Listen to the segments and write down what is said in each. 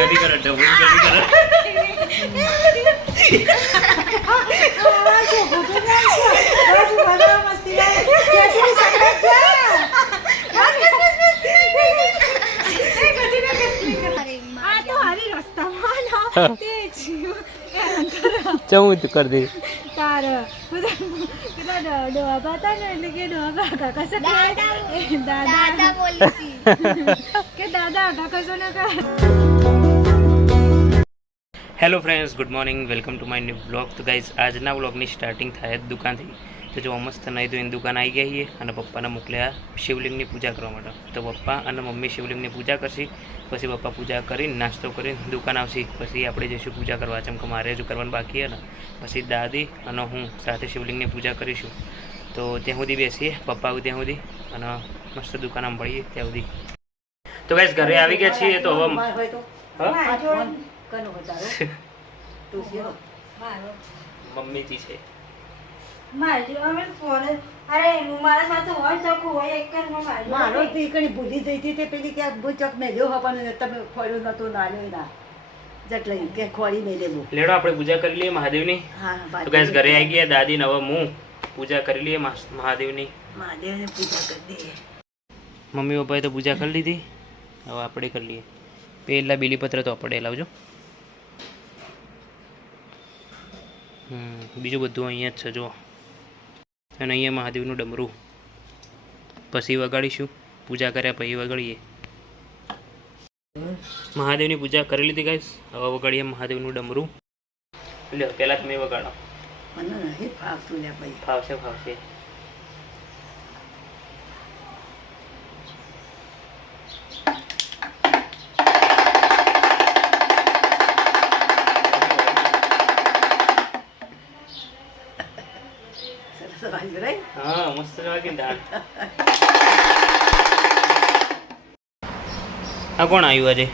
ગડી કરો ડબલ ગડી કરો ચમું કર દે તાર ડોબા હતા ને એટલે કે ડોબા કાકા સે દાદા બોલી કે દાદા કાકા સો ના કર. Hello friends, good morning, welcome to my new blog. તો ગાઈઝ આજના બ્લોગની સ્ટાર્ટિંગ થાય જ દુકાનથી. તો જો મસ્ત નહીં તો એની દુકાન આવી ગઈ છીએ અને પપ્પાને મોકલ્યા શિવલિંગની પૂજા કરવા માટે. તો પપ્પા અને મમ્મી શિવલિંગની પૂજા કરશે, પછી પપ્પા પૂજા કરીને નાસ્તો કરીને દુકાન આવશે, પછી આપણે જઈશું પૂજા કરવા. જેમ કે મારે હજુ કરવાનું બાકી છે ને, પછી દાદી અને હું સાથે શિવલિંગની પૂજા કરીશું. તો ત્યાં સુધી બેસીએ, પપ્પા આવું ત્યાં સુધી અને મસ્ત દુકાન આમ મળીએ ત્યાં સુધી. તો ગાઈઝ ઘરે આવી ગયા છીએ. તો હવે મમ્મીથી છે મારો તીકડી ભૂલી જઈ હતી તે પેલી કે ચક મેલ્યો હવાનું તમે ખોલ્યો નતો નાલ્યો ના જટ લઈ કે ખોરી મેં લેવું. લેડો આપણે પૂજા કરી લઈએ મહાદેવની. તો ગાઈસ ઘરે આવી ગયા દાદી ને હવે હું પૂજા કરી લઈએ મહાદેવની. મહાદેવની પૂજા કરી દઈએ. મમ્મી પપ્પાએ તો પૂજા કરી લીધી, હવે આપણે કરી લઈએ. પહેલા બીલીપત્ર તો આપણે લાવજો. બીજું બધું અહીંયા જ છે જો. અને અહીંયા મહાદેવનું ડમરું પછી વગાડીશું. પૂજા કર્યા પછી વગાડીએ. મહાદેવની પૂજા કરી લીધી ગાઈસ, હવે વગાડીએ મહાદેવનું ડમરું. લે પહેલા તમે વગાડો. મને નહીં ફાવતું લે ભાઈ. ફાવશે ફાવશે. હા મસ્ત વાગે દાળ. આ કોણ આવ્યું આજે?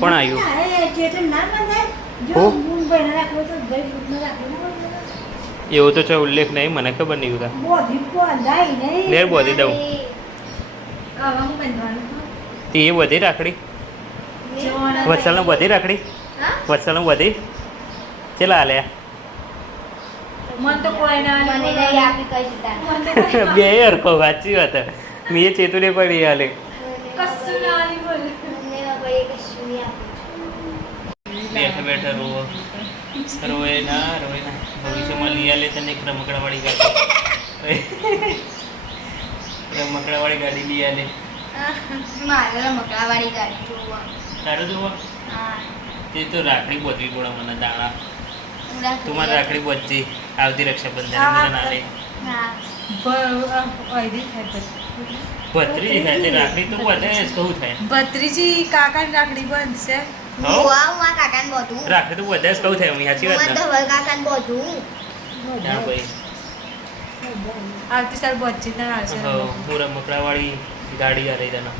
કોણ આવ્યું? એવો તો છે ઉલ્લેખ નહીં, મને ખબર નહીં. લે બોધી દઉં તે એ બધી રાખડી વત્સલનું બધી રાખડી વત્સલનું બધી ચેલા આલ્યા બે હરકો સાચી વાત. મેં ચેતુને પણ એ હાલે બેઠા બેઠા રોવે રોવે ના ભવિષ્યમાં લઈ આલે તને એક રમકડાવાળી ગાડી રમકડાવાળી ગાડી લઈ આલે. તારું જોવા તે તો રાખડી બોધવી પડે મને દાણા. તું મને રાખડી બોધજી આવતી રક્ષાબંધન ના લે ભત્રીજી થાય તે રાખડી તો વધે કહું થાય. ભત્રીજી કાકાની રાખડી બનશે. રાખડી તો વધે કહું થાય. સાચી વાત ને? હા ભાઈ આવતી સાલ બચી ના આવશે. હું રમકડાવાળી ગાડી આ રહી તને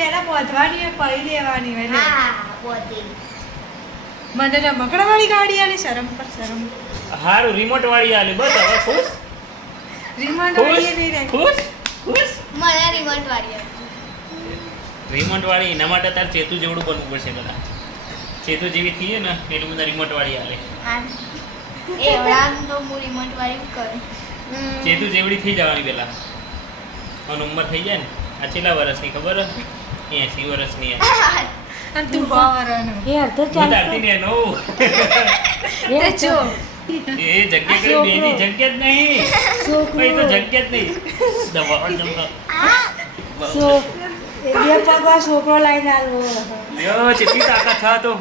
પેલા બોધવાની પૈ લેવાની હોય. મને રમકડા વાળી ગાડી આલી શરમ પર શરમ. હારું રિમોટ વાળી આલે બસ. હવે ખુશ? રિમોટ વાળી નહીં રહે. ખુશ ખુશ મને રિમોટ વાળી રિમોટ વાળી એના માટે તાર ચેતુ જેવડું બનવું પડશે. બધા ચેતુ જેવી થઈએ ને એટલું બધા રિમોટ વાળી આલે. એવડા તો હું રિમોટ વાળી કરું. ચેતુ જેવડી થઈ જવાની પેલા અને ઉંમર થઈ જાય ને. આ કેટલા વર્ષની ખબર? 80 વર્ષની. અને તું બાવરનો એ અર્ધ હું તારતી ને નો એ જો એ જગ્યા કરે બેની જગ્યા જ નહીં. કોઈ તો જગ્યા જ નહીં. દવા સો એ બે પગવા છોકરો લઈને આલો. યો ચેટલી તાકાત થા તો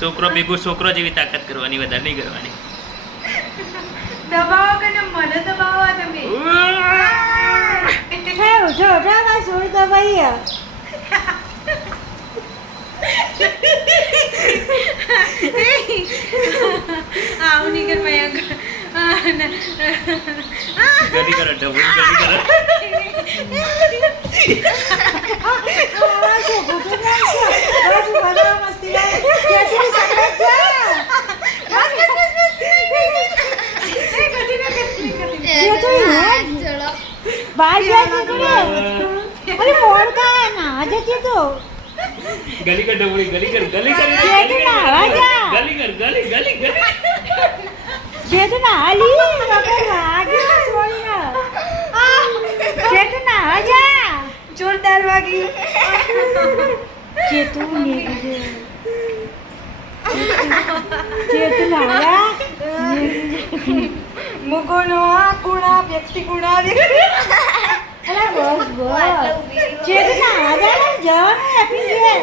છોકરો ભેગું છોકરો જેવી તાકાત કરવાની, વધારે નહીં કરવાની. દબાવો કે મને દબાવો તમે. જો ડાકા છોડ દબાઈ આવું નહીં કર મયંક. ગડી કરો ડબલ ગડી કરો. મસ્તી ગલી કર ડબડી ગલી કર ગલી કર ગલી કર ગલી ગલી ગલી ચેતન હાલી બાપા વાગ્યો સોળીના ચેતન આજા જોરદાર વાગી ચેતન ને ચેતન આયા મુગોનો ગુણા વ્યક્તિ ગુણા વ્યક્તિ અરે બસ બસ ચેતન આજા જવાનું આપી દે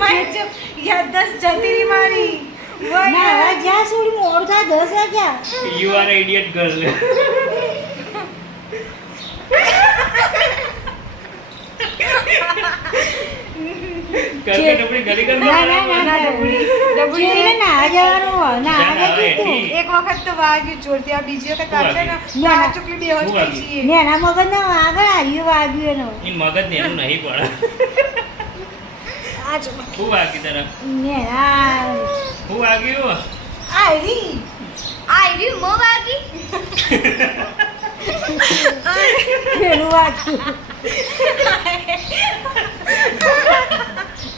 મારી યાદદાસ્ત જતી રહી મારી ના જ્યાં સુધી મોડ થાય 10 વાગ્યા યુ આર ઇડિયટ ગર્લ કરકે ડબડી ગલી કર ના ડબડી ના જવાનું ના એક વખત તો વાગ્યું જોરથી આ બીજી વખત વાગશે ને ના ચૂકલી બેહોશ થઈ જઈએ નેના મગજ ના આગળ આવ્યું વાગ્યું એનો इन मगज ने नहीं पड़ा આ જો खूब आगी तरह નેના खूब आगी हो આઈરી મો વાગી પેલું વાગ્યું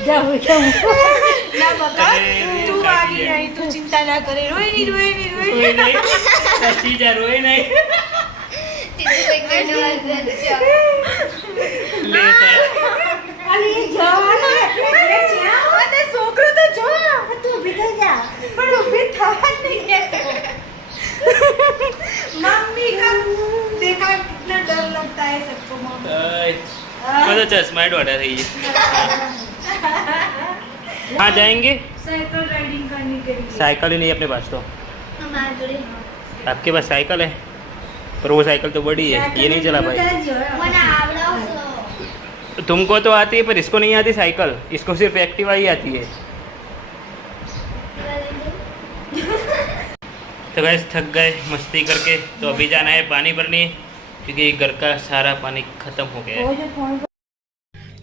જાઉં જાઉં ના બકા અરે, તું વાગી સાચી નહીં તું ચિંતા ના કરે રોઈ નહીં रोए नहीं सच्ची जा रोए नहीं लेता અરે જવાનું એટલે જ્યાં તે છોકરો તો જો તું ઊભી થઈ જા પણ ઊભી થવા જ નહીં દેતો मम्मी का देखा कितना डर लगता है सबको मम्मी तो चश्मा डोडा थी हाँ जाएंगे साइकिल राइडिंग करने के लिए साइकिल ही नहीं अपने पास तो हमारे जोड़े आपके पास साइकिल है पर वो साइकिल तो बड़ी है ये नहीं चला पाई मना आवड़ो तुमको तो आती है पर इसको नहीं आती साइकिल इसको सिर्फ एक्टिवा ही आती है तो गैस थक गए मस्ती करके तो अभी जाना है पानी भरने क्योंकि घर का सारा पानी खत्म हो गया है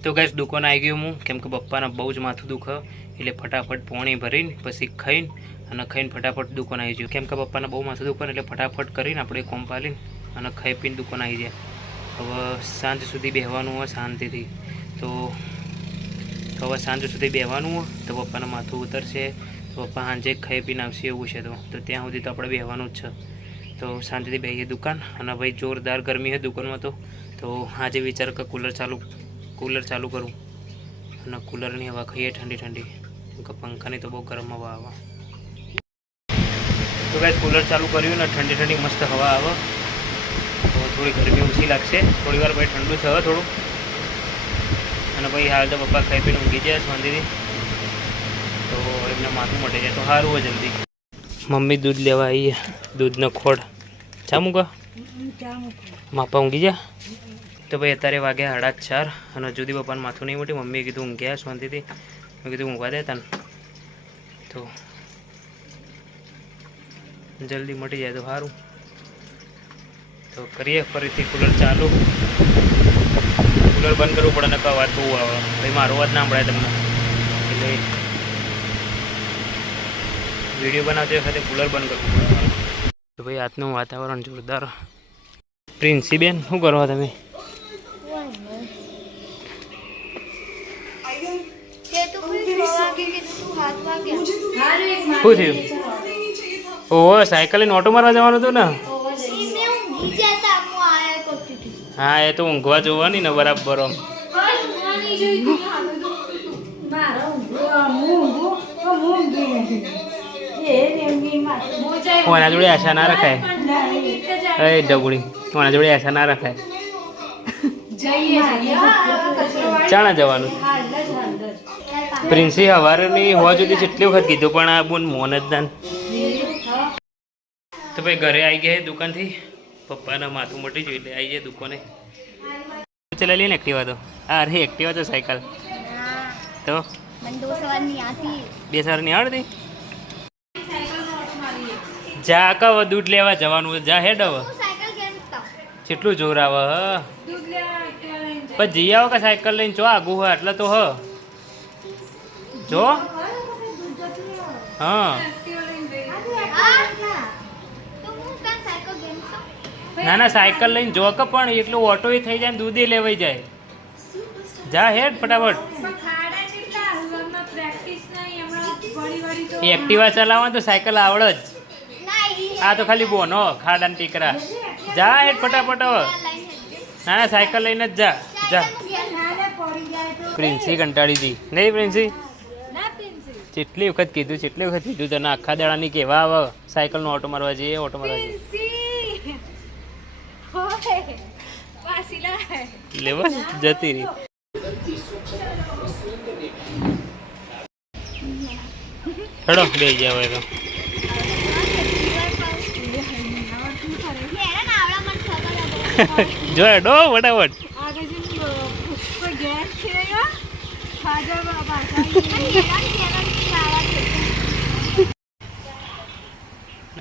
तो गैस दुकान આવી ગયો હું કેમ કે પપ્પાના બહુ જ માથું દુખે એટલે ફટાફટ પાણી ભરીને પછી ખાઈને ફટાફટ દુકાન આવી ગયું કેમ કે પપ્પાના બહુ માથું દુખે એટલે ફટાફટ કરીને આપણે કોમ પાલીને અને ખાઈ પીને દુકાન આવી જાય હવે સાંજ સુધી બેહવાનું હોય શાંતિથી તો હવે સાંજ સુધી બેહવાનું હોય તો પપ્પાના માથું ઉતરશે તો પપ્પા સાંજે ખાઈ પીને આવશે એવું છે તો ત્યાં સુધી તો આપણે બેહવાનું જ છે તો શાંતિથી બેહીએ દુકાન અને ભાઈ જોરદાર ગરમી છે દુકાનમાં તો આજે વિચાર કે કૂલર ચાલુ કરું અને કૂલરની હવા ખાઈએ ઠંડી ઠંડી કેમ કે પંખાની તો બહુ ગરમ હવા આવે તો ગાઈસ કૂલર ચાલુ કર્યું ને ઠંડી ઠંડી મસ્ત હવા આવે તો થોડી ગરમી ઓછી લાગશે થોડી વાર ભાઈ ઠંડુ છે થોડું અને ભાઈ હાલ તો પપ્પા ખાઈ પીને ઊંઘી જાય શાંતિથી તો એમને માથું મટી જાય તો સારું હોય જલ્દી મમ્મી દૂધ લેવા આવીએ દૂધનો ખોડ ચા મૂકા માપા ઊંઘી જા તો ભાઈ અત્યારે વાગ્યા 4:30 અને જુદી પપ્પાને માથું નહીં મોટી મમ્મીએ કીધું ઊંઘ્યા શાંતિથી મેં કીધું ઊંઘવા દેતા ને તો જલ્દી મટી જાય તો સારું તો કરીએ ફરીથી કૂલર ચાલુ કૂલર બંધ કરવું પડે ને અવાજ બહુ આવે ભાઈ મારો અવાજ ના સંભળાય તમને એટલે વિડીયો બનાવતી વખતે કૂલર બંધ કરવું પડે તો ભાઈ આજનું વાતાવરણ જોરદાર પ્રિન્સીબેન શું કરો તમે શું થયું ઓહો સાયકલ લઈને ઓટો મારવા જવાનું હતું ને હા એ તો ઊંઘવા જોવાની ને બરાબર આમ ઓના જોડે આશા ના રખાય એ ડગુડી ઓના જોડે આશા ના રખાય ચાણા જવાનું પ્રિન્સી હવારની હોવા સુધી જેટલી વખત કીધું પણ આ બોન મોન જ દાન તો ભાઈ ઘરે આવી ગયા દુકાનથી પપ્પાના માથું મટી ગયું એટલે આવી જાય દુકાને ચલાવી લઈએ ને એક્ટિવા તો અરે એક્ટિવા તો સાયકલ તો બે સવાર નહીં આવડતી જા કવ દૂધ લેવા જવાનું જા હેડ હવે કેટલું જોર આવે પછી જઈ આવો કે સાયકલ લઈને જો આગું હોય એટલે તો હ જો હા ના ના સાયકલ લઈને જો કે પણ એટલું ઓટો થઈ જાય ને દૂધે લેવાઈ જાય જા હેડ ફટાફટ એ એક્ટિવા ચલાવવા તો સાયકલ આવડે જ. આ તો ખાલી બોનો ખાડા ને ટીકરા. જા હેઠ ફટાફટ હવે. ના ના સાયકલ લઈને જ જા જા. પ્રિન્સી કંટાળી હતી નહીં પ્રિન્સી? કેટલી વખત કીધું તને આખા દાડાની કેવા આવે સાયકલનો ઓટો મારવા જઈએ ઓટો મારવા જઈએ. લેવા જતી રહી. હેડો બે ગયા હોય તો જો હેડો ફટાફટ.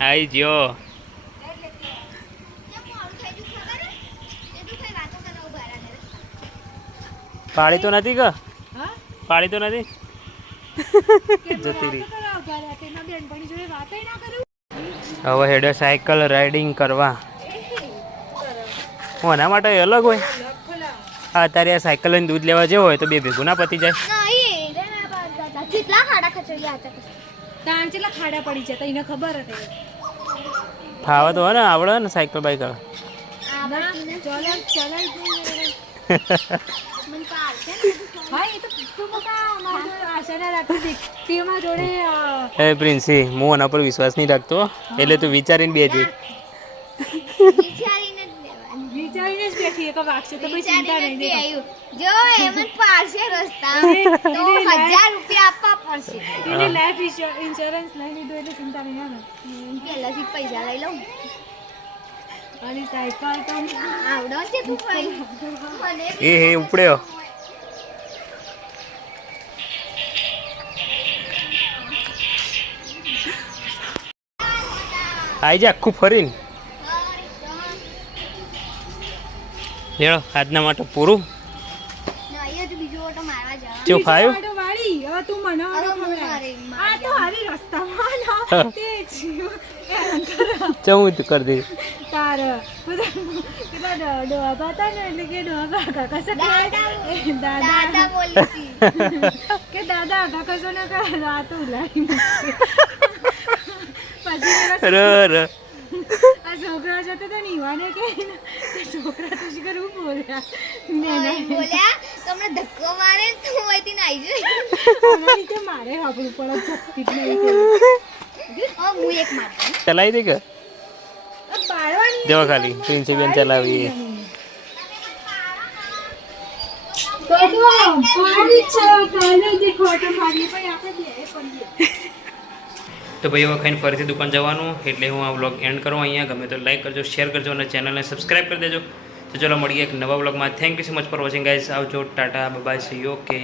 આઈ જ્યો. પાડી તો નથી કે પાડી તો નથી જતી રહી. હવે હેડો સાયકલ રાઇડિંગ કરવા. હું એના માટે અલગ હોય. હા અત્યારે આ સાયકલ લઈને દૂધ લેવા જેવો હોય તો બે ભેગું ના પતી જાય. ખાડા પડી જતા એને ખબર હતી. ફાવે તો હોય ને આવડે ને સાયકલ બાઇકલ. એ પ્રિન્સી હું એના પર વિશ્વાસ નહીં રાખતો એટલે તું વિચારીને બેજે. વિચારીને જ બેઠી એક વાગશે તો કોઈ ચિંતા નહીં. જો એમન પારસે રસ્તા તો 1000 રૂપિયા આપવા પડશે. એને લાઈફ ઇન્સ્યોરન્સ લઈ લીધો એટલે ચિંતા નહીં આવે. પહેલાથી પૈસા લઈ લઉં. અને સાયકલ તો આવડો છે તું ભાઈ મને એ હે ઉપડ્યો. આઈ જા આખું ફરીને. લેડો આજના માટે પૂરું. નહીં તો બીજો ઓટો મારવા જવા. જો ફાયું વાળી હવે તું મને હવે હું મારે આ તો હારી રસ્તામાં ના તે જ ચમું કરી દે. તાર પેલા ડોબા હતા ને એટલે કે ડોબા કાકા દાદા દાદા બોલી હતી. કે દાદા કાકા સો ને રાત ઉલાડી પછી ર આ છોકરા જતો તો નીવાને કે છોકરા તો શું કરવું બોલ્યા બોલ્યા તમને ધક્કો મારે તો હું અહીંથી નાઈ જઈ. રીતે મારે આપણું પણ શક્તિ જ નહીં હું એક મારતી. ચલાવી દે કે પાડવાની જવા ખાલી પ્રિન્સિપલ ચલાવી. તો ભાઈ હવે ખાઈને ફરીથી દુકાન જવાનું એટલે હું આ વ્લોગ એન્ડ કરું અહીંયા. ગમે તો લાઈક કરજો, શેર કરજો અને ચેનલને સબસ્ક્રાઈબ કરી દેજો. તો ચલો મળીએ એક નવા વ્લોગમાં. Thank you so much for watching guys. આવજો, tata, bye, see you. Okay.